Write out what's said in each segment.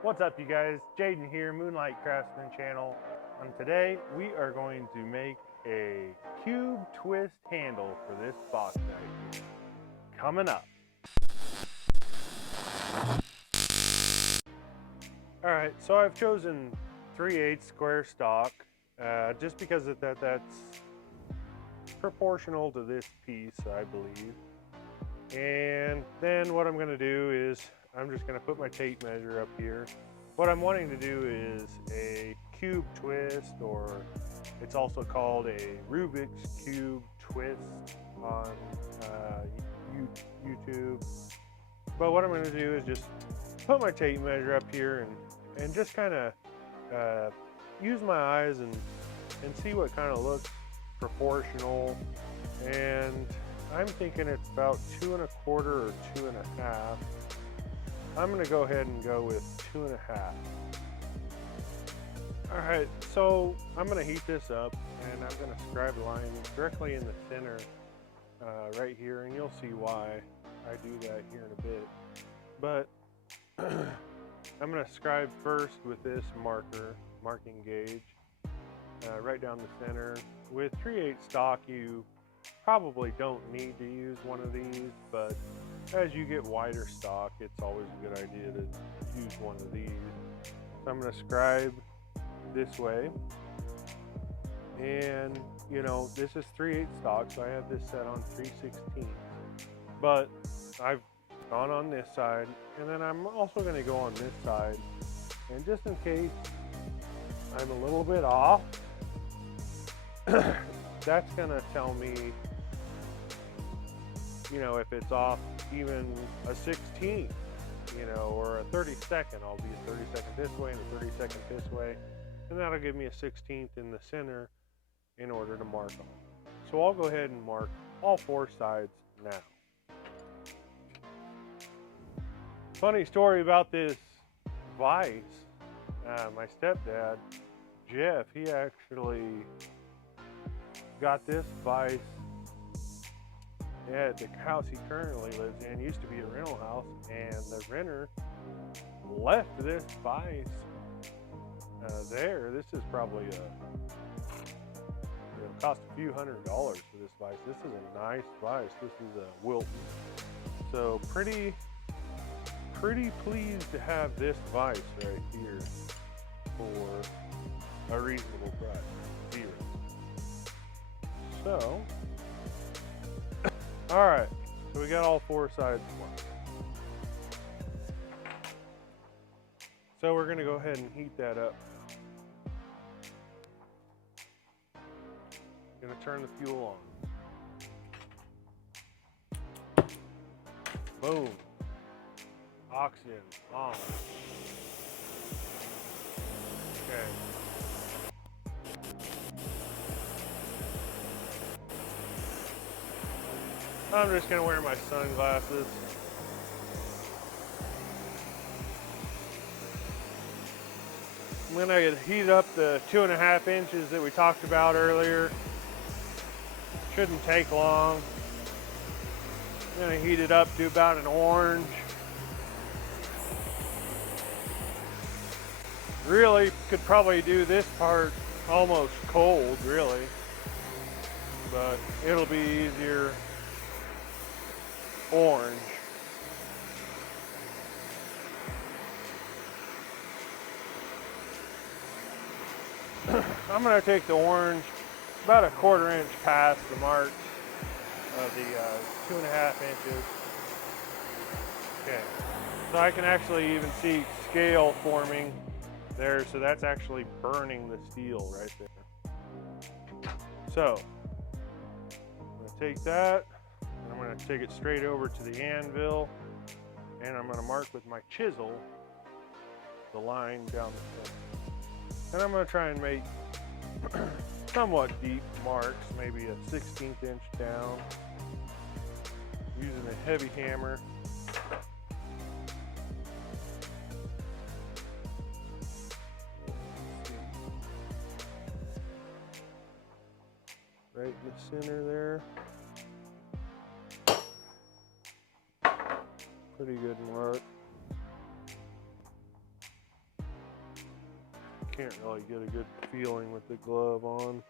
What's up, you guys? Jaden here, Moonlight Craftsman channel. And today we are going to make a cube twist handle for this box right here. Coming up. Alright, so I've chosen 3/8 square stock just because that's proportional to this piece, I believe. And then what I'm going to do is I'm just going to put my tape measure up here. What I'm wanting to do is a cube twist, or it's also called a Rubik's cube twist on YouTube. But what I'm going to do is just put my tape measure up here and just kind of use my eyes and see what kind of looks proportional. And I'm thinking it's about 2 1/4 or 2 1/2. I'm going to go ahead and go with 2 1/2. Alright, so I'm going to heat this up and I'm going to scribe the line directly in the center right here, and you'll see why I do that here in a bit. But I'm going to scribe first with this marking gauge right down the center. With 3/8 stock, you probably don't need to use one of these, but as you get wider stock, it's always a good idea to use one of these. So I'm going to scribe this way, and you know, this is 3/8 stock, so I have this set on 3/16, but I've gone on this side, and then I'm also going to go on this side, and just in case I'm a little bit off, that's going to tell me, you know, if it's off even a 16th, you know, or a 32nd. I'll be a 32nd this way and a 32nd this way, and that'll give me a 16th in the center in order to mark them. So I'll go ahead and mark all 4 sides now. Funny story about this vise. My stepdad, Jeff, he actually got this vise at the house he currently lives in. It used to be a rental house, and the renter left this vise there. This is probably it'll cost a few $100s for this vise. This is a nice vise. This is a Wilton. So pretty pleased to have this vise right here for a reasonable price, $0. So, all right, so we got all 4 sides marked. So we're going to go ahead and heat that up. Going to turn the fuel on. Boom. Oxygen on. Okay. I'm just going to wear my sunglasses. I'm going to heat up the 2 1/2 inches that we talked about earlier. Shouldn't take long. I'm going to heat it up to about an orange. Really could probably do this part almost cold, really, but it'll be easier orange. I'm going to take the orange about a 1/4 inch past the mark of the 2 1/2 inches. Okay, so I can actually even see scale forming there, so that's actually burning the steel right there. So I'm going to take that, and I'm going to take it straight over to the anvil, and I'm going to mark with my chisel the line down the center. And I'm going to try and make somewhat deep marks, maybe a 1/16 inch down, using a heavy hammer. Right in the center there. Pretty good mark. can't really get a good feeling with the glove on.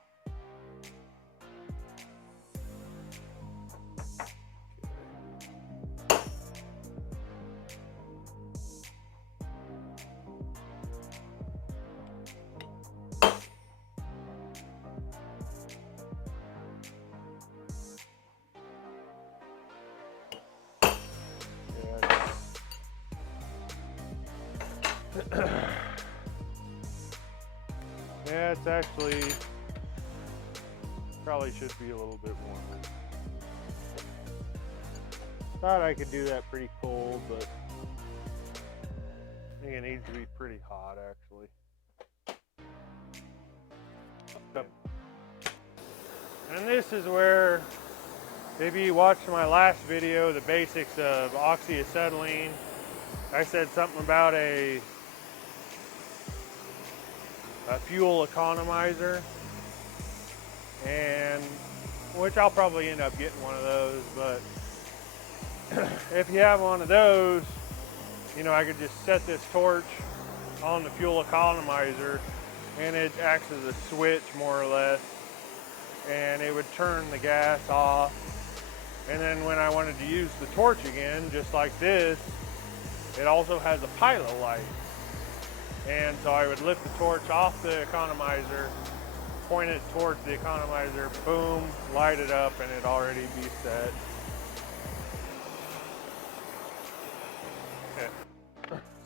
Yeah, it's actually probably should be a little bit warmer. Thought I could do that pretty cold, but I think it needs to be pretty hot actually. And this is where, if you watched my last video, the basics of oxyacetylene, I said something about a fuel economizer, and which I'll probably end up getting one of those, but if you have one of those, you know, I could just set this torch on the fuel economizer and it acts as a switch more or less, and it would turn the gas off, and then when I wanted to use the torch again, just like this, it also has a pilot light. And so I would lift the torch off the economizer, point it towards the economizer, boom, light it up, and it'd already be set. Okay.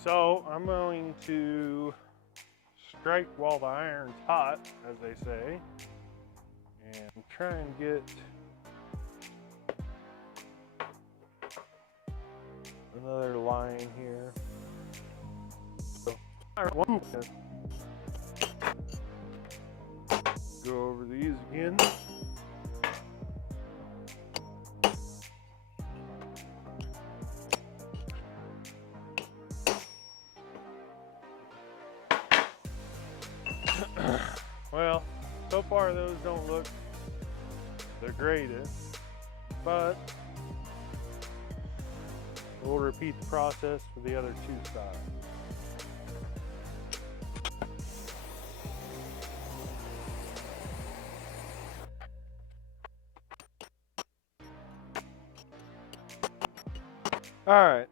So I'm going to strike while the iron's hot, as they say, and try and get another line here. Go over these again. Well, so far those don't look the greatest, but we'll repeat the process for the other two sides. All right,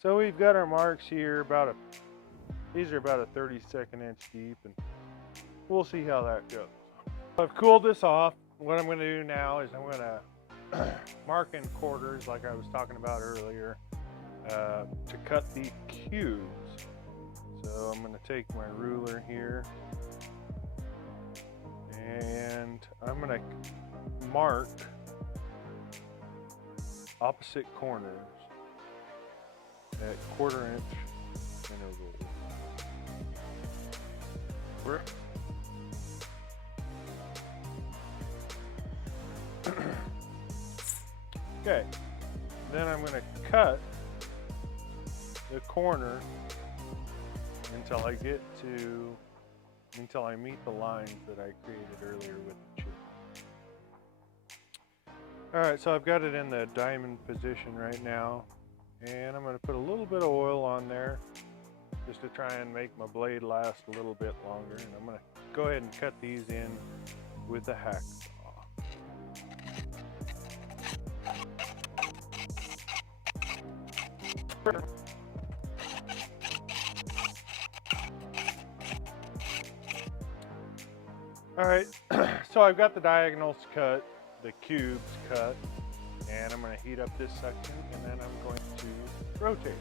so we've got our marks here, these are about a 32nd inch deep, and we'll see how that goes. I've cooled this off. What I'm going to do now is I'm going to mark in quarters like I was talking about earlier to cut the cubes. So I'm going to take my ruler here and I'm going to mark opposite corners at 1/4 inch intervals. Okay, then I'm going to cut the corner until I meet the lines that I created earlier with the chip. Alright, so I've got it in the diamond position right now, and I'm going to put a little bit of oil on there just to try and make my blade last a little bit longer, and I'm going to go ahead and cut these in with the hacksaw. Alright, so I've got the diagonals cut, the cubes cut, and I'm going to heat up this section, and then I'm going to rotate.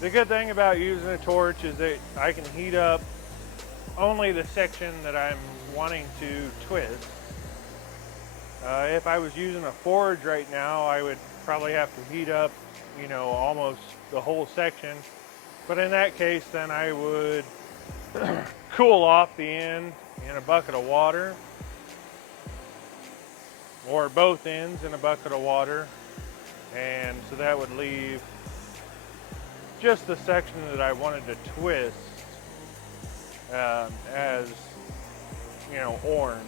The good thing about using a torch is that I can heat up only the section that I'm wanting to twist. If I was using a forge right now, I would probably have to heat up, you know, almost the whole section. But in that case, then I would cool off the end in a bucket of water, or both ends in a bucket of water, and so that would leave just the section that I wanted to twist as, you know, orange.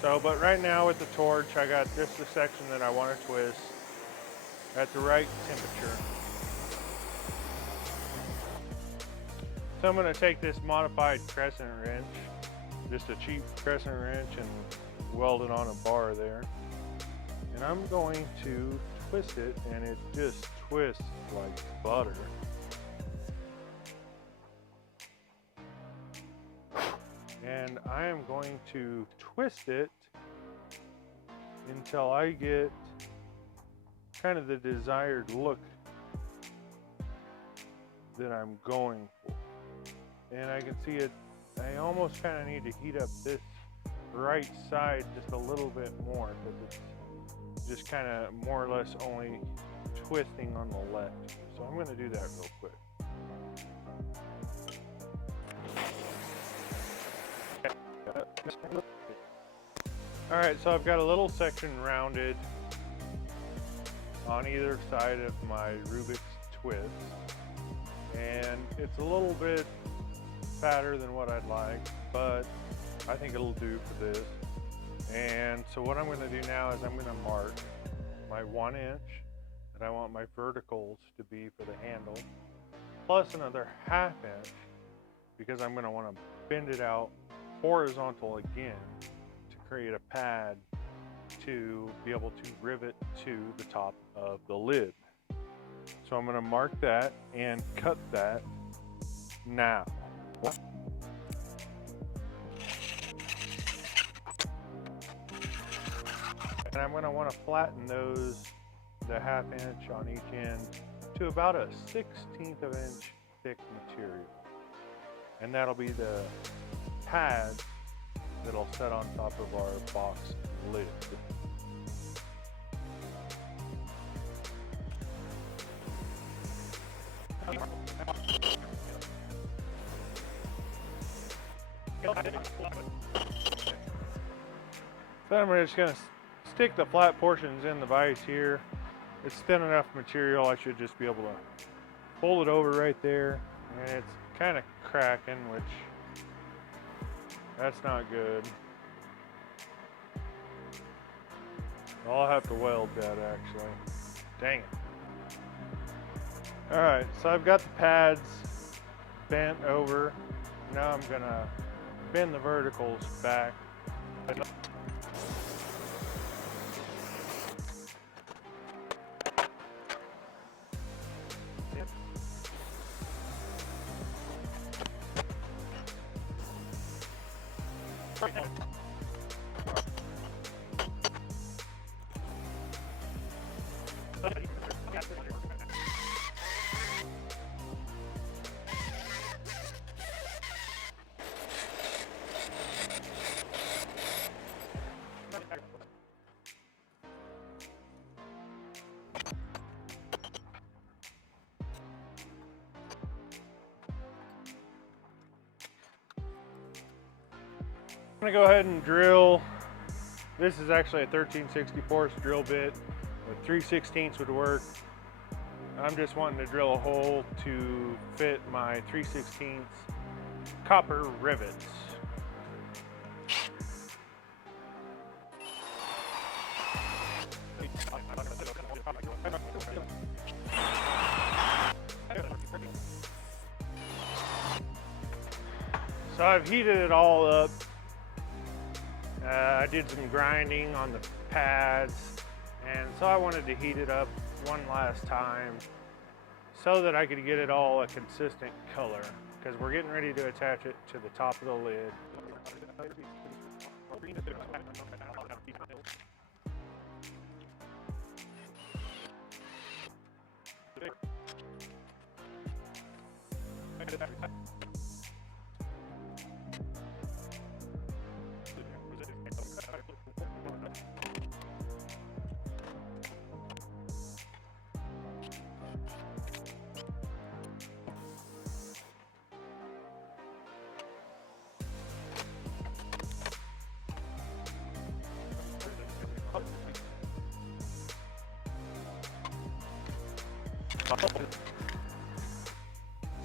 So So, but right now with the torch, I got just the section that I want to twist at the right temperature. So I'm going to take this modified crescent wrench, just a cheap crescent wrench, and weld it on a bar there. And I'm going to twist it, and it just twists like butter. And I am going to twist it until I get kind of the desired look that I'm going for. And I can see it, I almost kind of need to heat up this right side just a little bit more, because it's just kind of more or less only twisting on the left. So I'm going to do that real quick. Alright, so I've got a little section rounded on either side of my Rubik's twist, and it's a little bit fatter than what I'd like, but I think it'll do for this. And so what I'm going to do now is I'm going to mark my 1 inch that I want my verticals to be for the handle, plus another 1/2 inch because I'm going to want to bend it out horizontal again to create a pad to be able to rivet to the top of the lid. So I'm going to mark that and cut that now. And I'm going to want to flatten those, the 1/2 inch on each end, to about a 1/16 of an inch thick material. And that'll be the pad that'll set on top of our box lid. So I'm just going to stick the flat portions in the vise here. It's thin enough material, I should just be able to fold it over right there. And it's kind of cracking, which that's not good. I'll have to weld that actually. Dang it. Alright, so I've got the pads bent over. Now I'm gonna bend the verticals back. I'm gonna go ahead and drill. This is actually a 13/64 drill bit, but 3/16 would work. I'm just wanting to drill a hole to fit my 3/16 copper rivets. So I've heated it all up. I did some grinding on the pads, and so I wanted to heat it up one last time so that I could get it all a consistent color, because we're getting ready to attach it to the top of the lid.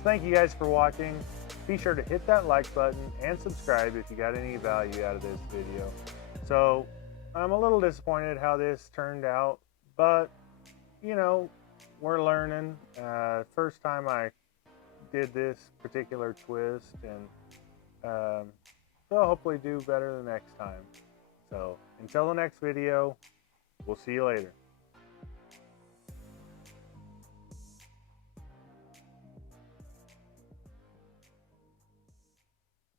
Thank you guys for watching. Be sure to hit that like button and subscribe if you got any value out of this video. So I'm a little disappointed how this turned out, but you know, we're learning. First time I did this particular twist, and so I'll hopefully do better the next time. So until the next video, we'll see you later.